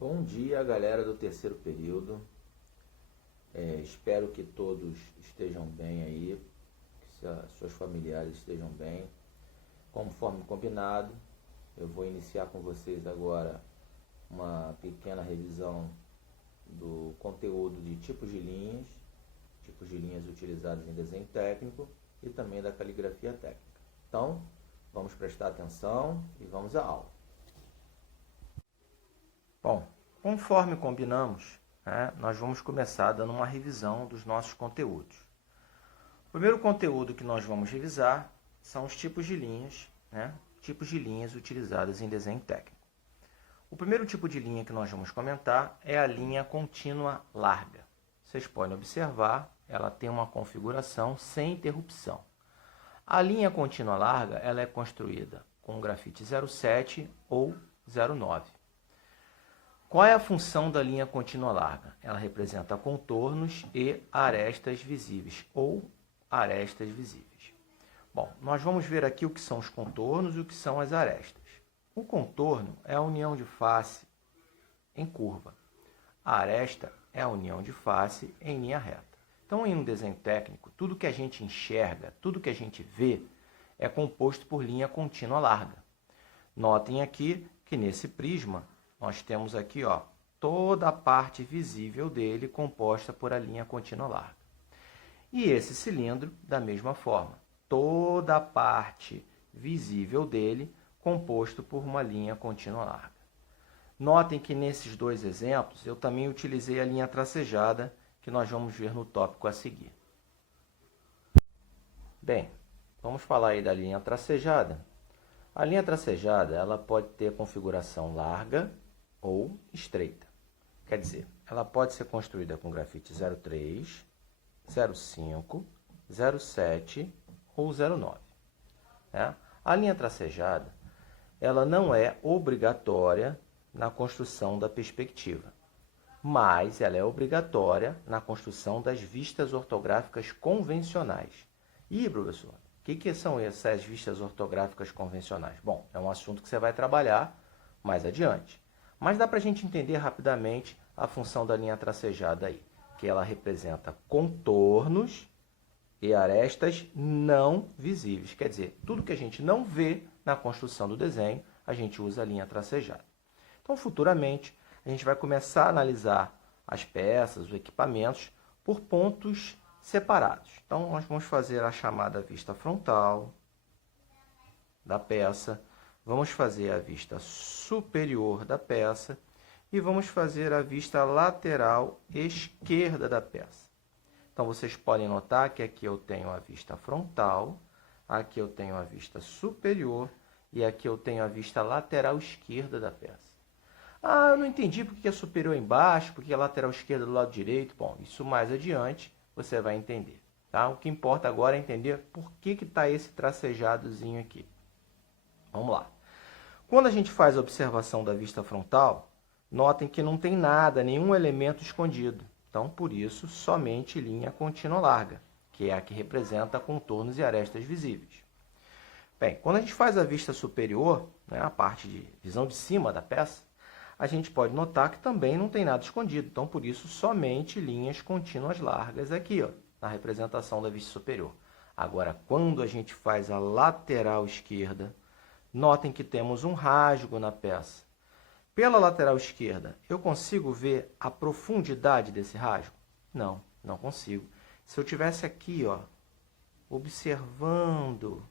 Bom dia, galera do terceiro período. Espero que todos estejam bem aí, que seus familiares estejam bem. Conforme combinado, eu vou iniciar com vocês agora uma pequena revisão do conteúdo de tipos de linhas utilizadas em desenho técnico e também da caligrafia técnica. Então, vamos prestar atenção e vamos à aula. Bom, conforme combinamos, nós vamos começar dando uma revisão dos nossos conteúdos. O primeiro conteúdo que nós vamos revisar são os tipos de linhas, tipos de linhas utilizadas em desenho técnico. O primeiro tipo de linha que nós vamos comentar é a linha contínua larga. Vocês podem observar, ela tem uma configuração sem interrupção. A linha contínua larga ela é construída com grafite 07 ou 09. Qual é a função da linha contínua larga? Ela representa contornos e arestas visíveis, ou arestas visíveis. Bom, nós vamos ver aqui o que são os contornos e o que são as arestas. O contorno é a união de face em curva. A aresta é a união de face em linha reta. Então, em um desenho técnico, tudo que a gente enxerga, tudo que a gente vê, é composto por linha contínua larga. Notem aqui que nesse prisma, nós temos aqui toda a parte visível dele composta por a linha contínua larga. E esse cilindro, da mesma forma, toda a parte visível dele composto por uma linha contínua larga. Notem que nesses dois exemplos eu também utilizei a linha tracejada, que nós vamos ver no tópico a seguir. Bem, vamos falar aí da linha tracejada. A linha tracejada ela pode ter configuração larga ou estreita. Quer dizer, ela pode ser construída com grafite 03, 05, 07 ou 09. A linha tracejada ela não é obrigatória na construção da perspectiva, mas ela é obrigatória na construção das vistas ortográficas convencionais. E, professor, o que são essas vistas ortográficas convencionais? Bom, é um assunto que você vai trabalhar mais adiante. Mas dá para a gente entender rapidamente a função da linha tracejada aí, que ela representa contornos e arestas não visíveis. Quer dizer, tudo que a gente não vê na construção do desenho, a gente usa a linha tracejada. Então, futuramente, a gente vai começar a analisar as peças, os equipamentos, por pontos separados. Então, nós vamos fazer a chamada vista frontal da peça, vamos fazer a vista superior da peça e vamos fazer a vista lateral esquerda da peça. Então, vocês podem notar que aqui eu tenho a vista frontal, aqui eu tenho a vista superior e aqui eu tenho a vista lateral esquerda da peça. Ah, eu não entendi porque é superior embaixo, porque é lateral esquerda do lado direito. Bom, isso mais adiante você vai entender. Tá? O que importa agora é entender por que está esse tracejadozinho aqui. Vamos lá. Quando a gente faz a observação da vista frontal, notem que não tem nada, nenhum elemento escondido. Então, por isso, somente linha contínua larga, que é a que representa contornos e arestas visíveis. Bem, quando a gente faz a vista superior, a parte de visão de cima da peça, a gente pode notar que também não tem nada escondido. Então, por isso, somente linhas contínuas largas aqui, na representação da vista superior. Agora, quando a gente faz a lateral esquerda, notem que temos um rasgo na peça. Pela lateral esquerda, eu consigo ver a profundidade desse rasgo? Não, não consigo. Se eu tivesse aqui, observando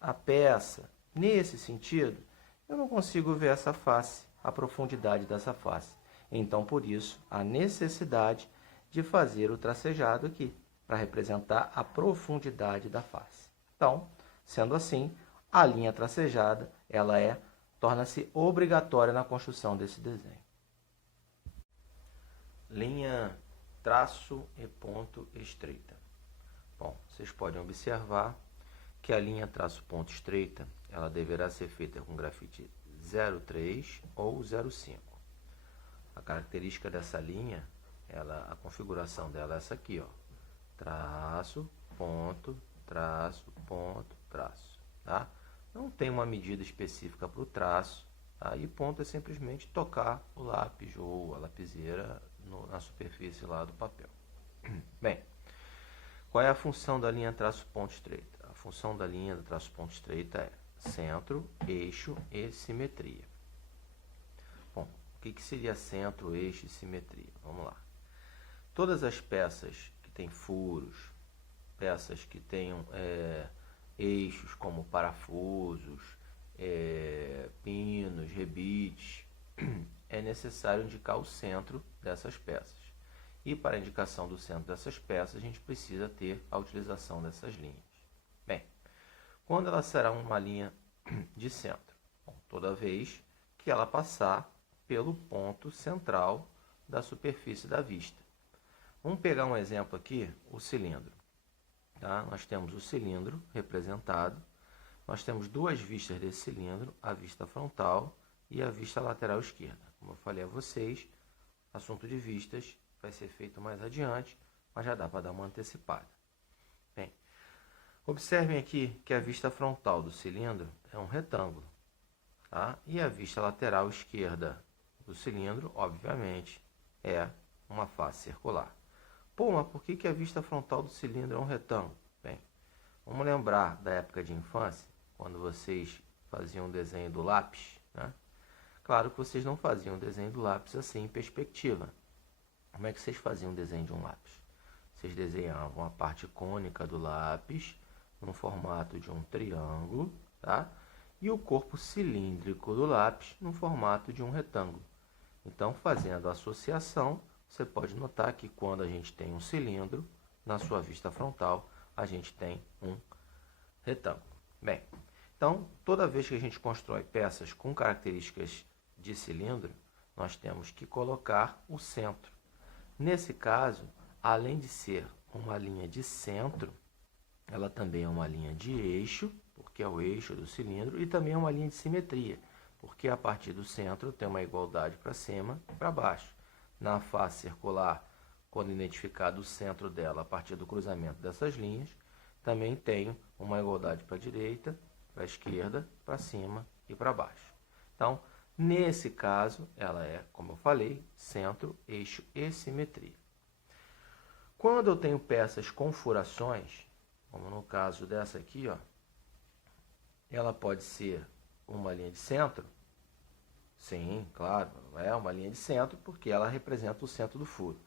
a peça nesse sentido, eu não consigo ver essa face, a profundidade dessa face. Então, por isso, a necessidade de fazer o tracejado aqui, para representar a profundidade da face. Então, sendo assim, a linha tracejada, torna-se obrigatória na construção desse desenho. Linha traço e ponto estreita. Bom, vocês podem observar que a linha traço ponto estreita, ela deverá ser feita com grafite 03 ou 05. A característica dessa linha, a configuração dela é essa aqui, traço, ponto, traço, ponto, traço, tá? Não tem uma medida específica para o traço, Tá? E ponto é simplesmente tocar o lápis ou a lapiseira na superfície lá do papel. Bem, qual é a função da linha traço ponto estreita? A função da linha do traço ponto estreita é centro, eixo e simetria. Bom, o que seria centro, eixo e simetria? Vamos lá. Todas as peças que têm furos, peças que tenham eixos como parafusos, pinos, rebites, é necessário indicar o centro dessas peças. E para a indicação do centro dessas peças, a gente precisa ter a utilização dessas linhas. Bem, quando ela será uma linha de centro? Bom, toda vez que ela passar pelo ponto central da superfície da vista. Vamos pegar um exemplo aqui, o cilindro. Tá? Nós temos o cilindro representado, nós temos duas vistas desse cilindro, a vista frontal e a vista lateral esquerda. Como eu falei a vocês, assunto de vistas vai ser feito mais adiante, mas já dá para dar uma antecipada. Bem, observem aqui que a vista frontal do cilindro é um retângulo, tá? E a vista lateral esquerda do cilindro, obviamente, é uma face circular. Pô, mas por que a vista frontal do cilindro é um retângulo? Bem, vamos lembrar da época de infância, quando vocês faziam o desenho do lápis, né? Claro que vocês não faziam o desenho do lápis assim em perspectiva. Como é que vocês faziam o desenho de um lápis? Vocês desenhavam a parte cônica do lápis no formato de um triângulo, tá? E o corpo cilíndrico do lápis no formato de um retângulo. Então, fazendo a associação, você pode notar que quando a gente tem um cilindro, na sua vista frontal, a gente tem um retângulo. Bem, então, toda vez que a gente constrói peças com características de cilindro, nós temos que colocar o centro. Nesse caso, além de ser uma linha de centro, ela também é uma linha de eixo, porque é o eixo do cilindro, e também é uma linha de simetria, porque a partir do centro tem uma igualdade para cima e para baixo. Na face circular, quando identificado o centro dela a partir do cruzamento dessas linhas, também tem uma igualdade para a direita, para a esquerda, para cima e para baixo. Então, nesse caso, ela é, como eu falei, centro, eixo e simetria. Quando eu tenho peças com furações, como no caso dessa aqui, ó, ela pode ser uma linha de centro. Sim, claro, é uma linha de centro porque ela representa o centro do furo.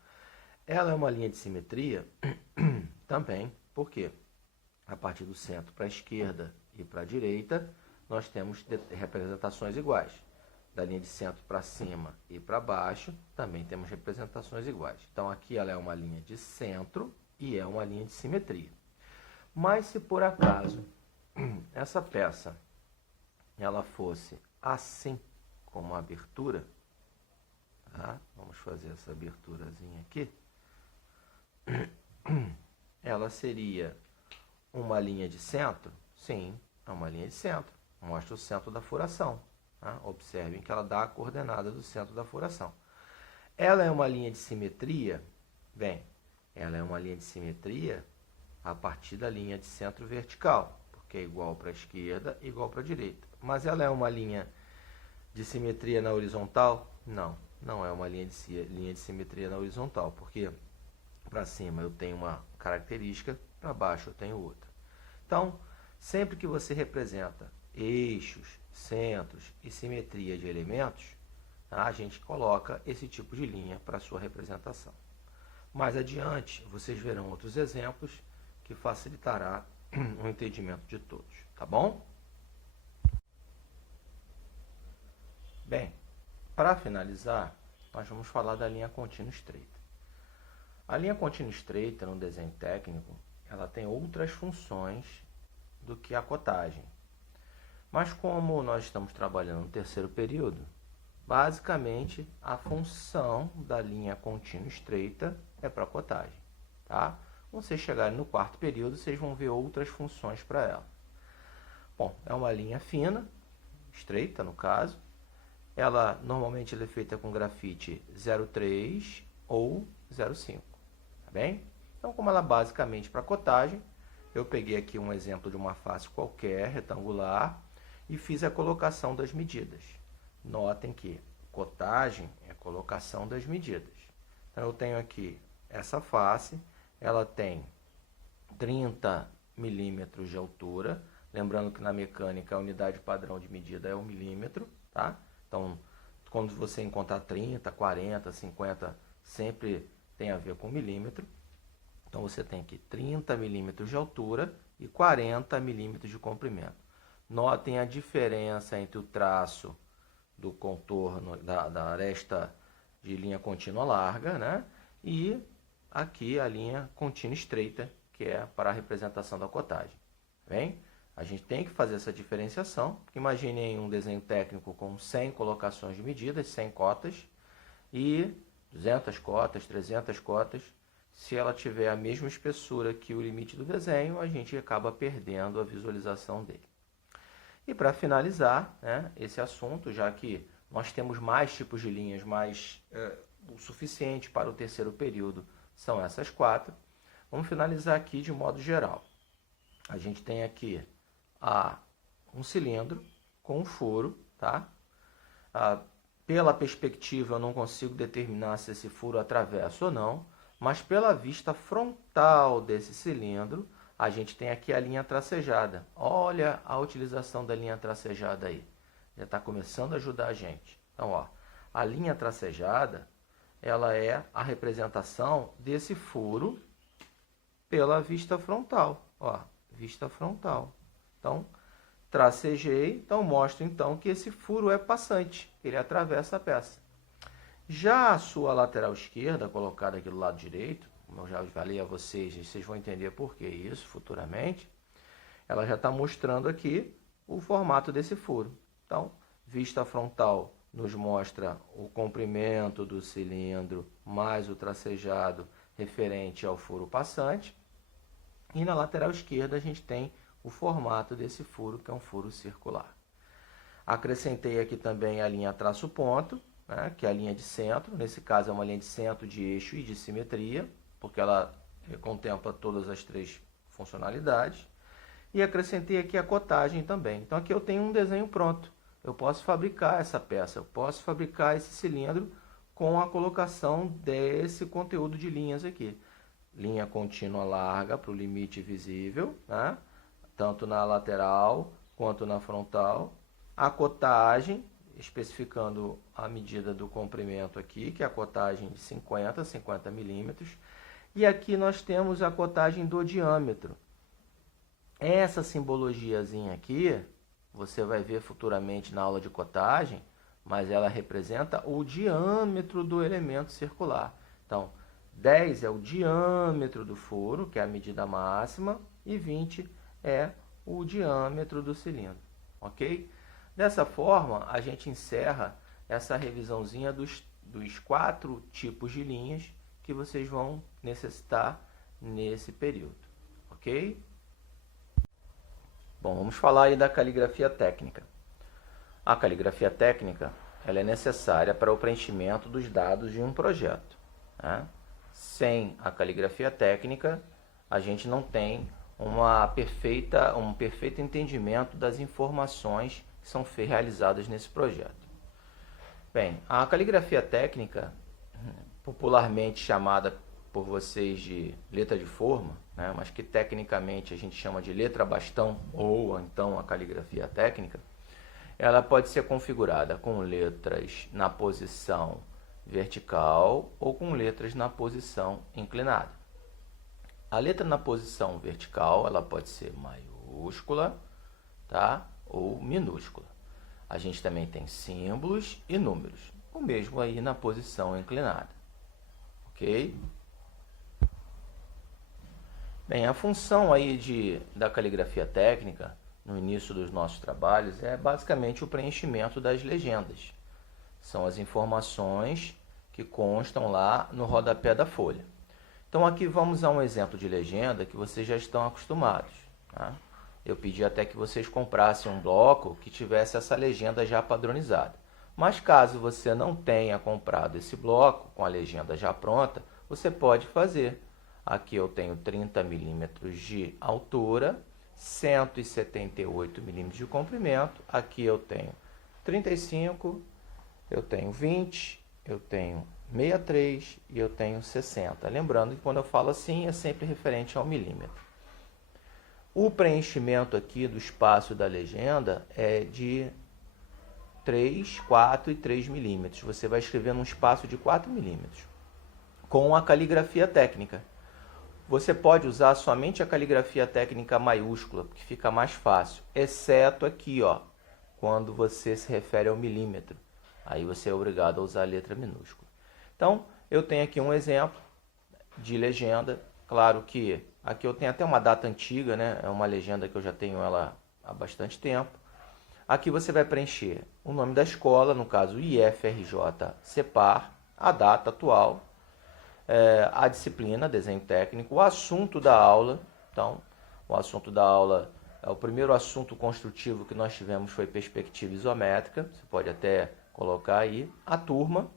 Ela é uma linha de simetria também, porque a partir do centro para a esquerda e para a direita, nós temos representações iguais. Da linha de centro para cima e para baixo, também temos representações iguais. Então, aqui ela é uma linha de centro e é uma linha de simetria. Mas se por acaso essa peça ela fosse assim, com uma abertura, tá? Vamos fazer essa aberturazinha aqui. Ela seria uma linha de centro? Sim, é uma linha de centro. Mostra o centro da furação. Tá? Observem que ela dá a coordenada do centro da furação. Ela é uma linha de simetria? Bem, ela é uma linha de simetria a partir da linha de centro vertical, porque é igual para a esquerda e igual para a direita. Mas ela é uma linha de simetria na horizontal? Não, não é uma linha de simetria na horizontal, porque para cima eu tenho uma característica, para baixo eu tenho outra. Então, sempre que você representa eixos, centros e simetria de elementos, a gente coloca esse tipo de linha para a sua representação. Mais adiante, vocês verão outros exemplos que facilitará o entendimento de todos, tá bom? Bem, para finalizar, nós vamos falar da linha contínua estreita. A linha contínua estreita, no desenho técnico, ela tem outras funções do que a cotagem. Mas como nós estamos trabalhando no terceiro período, basicamente a função da linha contínua estreita é para cotagem, tá? Quando vocês chegarem no quarto período, vocês vão ver outras funções para ela. Bom, é uma linha fina, estreita no caso. Ela normalmente é feita com grafite 03 ou 05, tá bem? Então, como ela é basicamente para cotagem, eu peguei aqui um exemplo de uma face qualquer, retangular, e fiz a colocação das medidas. Notem que cotagem é colocação das medidas. Então, eu tenho aqui essa face, ela tem 30 milímetros de altura. Lembrando que na mecânica a unidade padrão de medida é o milímetro, tá? Então, quando você encontrar 30, 40, 50, sempre tem a ver com milímetro. Então, você tem aqui 30 milímetros de altura e 40 milímetros de comprimento. Notem a diferença entre o traço do contorno da aresta de linha contínua larga, né? E aqui a linha contínua estreita, que é para a representação da cotagem. Bem, a gente tem que fazer essa diferenciação. Imaginem um desenho técnico com 100 colocações de medidas, 100 cotas, e 200 cotas, 300 cotas. Se ela tiver a mesma espessura que o limite do desenho, a gente acaba perdendo a visualização dele. E para finalizar, né, esse assunto, já que nós temos mais tipos de linhas, mas o suficiente para o terceiro período são essas 4, vamos finalizar aqui de modo geral. A gente tem aqui um cilindro com um furo, tá? Pela perspectiva eu não consigo determinar se esse furo atravessa ou não, mas pela vista frontal desse cilindro, a gente tem aqui a linha tracejada. Olha a utilização da linha tracejada aí. Já está começando a ajudar a gente. Então, ó, a linha tracejada, ela é a representação desse furo pela vista frontal. Ó, vista frontal. Então, tracejei, então mostro então que esse furo é passante, ele atravessa a peça. Já a sua lateral esquerda, colocada aqui do lado direito, como eu já falei a vocês, vocês vão entender por que isso futuramente, ela já está mostrando aqui o formato desse furo. Então, vista frontal nos mostra o comprimento do cilindro mais o tracejado referente ao furo passante. E na lateral esquerda a gente tem o formato desse furo, que é um furo circular. Acrescentei aqui também a linha traço-ponto, né, que é a linha de centro. Nesse caso é uma linha de centro, de eixo e de simetria, porque ela contempla todas as 3 funcionalidades. E acrescentei aqui a cotagem também. Então aqui eu tenho um desenho pronto. Eu posso fabricar essa peça, eu posso fabricar esse cilindro com a colocação desse conteúdo de linhas aqui. Linha contínua larga para o limite visível, né? Tanto na lateral quanto na frontal. A cotagem, especificando a medida do comprimento aqui, que é a cotagem de 50 milímetros. E aqui nós temos a cotagem do diâmetro. Essa simbologiazinha aqui, você vai ver futuramente na aula de cotagem, mas ela representa o diâmetro do elemento circular. Então, 10 é o diâmetro do furo, que é a medida máxima, e 20 é o diâmetro do cilindro, ok? Dessa forma, a gente encerra essa revisãozinha dos 4 tipos de linhas que vocês vão necessitar nesse período, ok? Bom, vamos falar aí da caligrafia técnica. A caligrafia técnica, ela é necessária para o preenchimento dos dados de um projeto, né? Sem a caligrafia técnica, a gente não tem um perfeito entendimento das informações que são realizadas nesse projeto. Bem, a caligrafia técnica, popularmente chamada por vocês de letra de forma, né, mas que tecnicamente a gente chama de letra bastão ou então a caligrafia técnica, ela pode ser configurada com letras na posição vertical ou com letras na posição inclinada. A letra na posição vertical, ela pode ser maiúscula, tá? Ou minúscula. A gente também tem símbolos e números, o mesmo aí na posição inclinada, ok? Bem, a função aí da caligrafia técnica, no início dos nossos trabalhos, é basicamente o preenchimento das legendas. São as informações que constam lá no rodapé da folha. Então aqui vamos a um exemplo de legenda que vocês já estão acostumados, tá? Eu pedi até que vocês comprassem um bloco que tivesse essa legenda já padronizada. Mas caso você não tenha comprado esse bloco com a legenda já pronta, você pode fazer. Aqui eu tenho 30 milímetros de altura, 178 milímetros de comprimento. Aqui eu tenho 35 eu tenho 20, eu tenho 63 e eu tenho 60. Lembrando que quando eu falo assim é sempre referente ao milímetro. O preenchimento aqui do espaço da legenda é de 3, 4 e 3 milímetros. Você vai escrever num espaço de 4 milímetros, com a caligrafia técnica. Você pode usar somente a caligrafia técnica maiúscula, porque fica mais fácil, exceto aqui, ó, quando você se refere ao milímetro. Aí você é obrigado a usar a letra minúscula. Então, eu tenho aqui um exemplo de legenda. Claro que aqui eu tenho até uma data antiga, né? É uma legenda que eu já tenho ela há bastante tempo. Aqui você vai preencher o nome da escola, no caso IFRJ Cepar, a data atual, a disciplina, desenho técnico, o assunto da aula. Então, o assunto da aula, o primeiro assunto construtivo que nós tivemos foi perspectiva isométrica. Você pode até colocar aí a turma,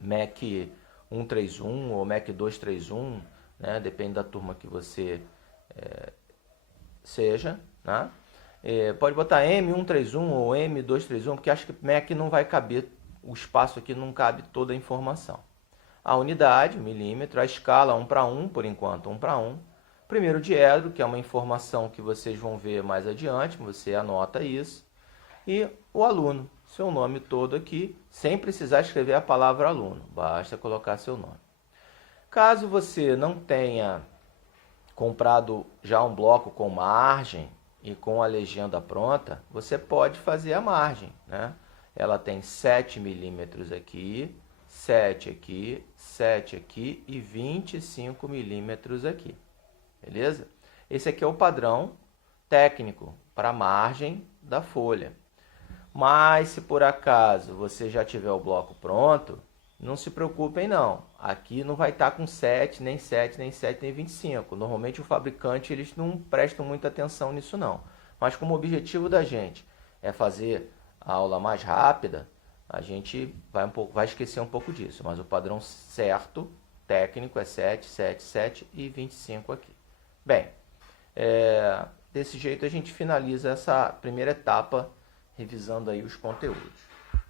MEC 131 ou MEC 231, né? Depende da turma que você seja, né? Pode botar M131 ou M231, porque acho que MEC não vai caber, o espaço aqui não cabe toda a informação. A unidade, milímetro, a escala 1:1, por enquanto 1:1. Primeiro diedro, que é uma informação que vocês vão ver mais adiante, você anota isso. E o aluno, seu nome todo aqui, sem precisar escrever a palavra aluno, basta colocar seu nome. Caso você não tenha comprado já um bloco com margem e com a legenda pronta, você pode fazer a margem, né? Ela tem 7 milímetros aqui, 7 aqui, 7 aqui e 25 milímetros aqui, beleza? Esse aqui é o padrão técnico para a margem da folha. Mas se por acaso você já tiver o bloco pronto, não se preocupem não. Aqui não vai estar com 7, nem 7, nem 7, nem 25. Normalmente o fabricante eles não prestam muita atenção nisso não. Mas como o objetivo da gente é fazer a aula mais rápida, a gente vai esquecer um pouco disso. Mas o padrão certo, técnico, é 7, 7, 7 e 25 aqui. Bem, desse jeito a gente finaliza essa primeira etapa revisando aí os conteúdos.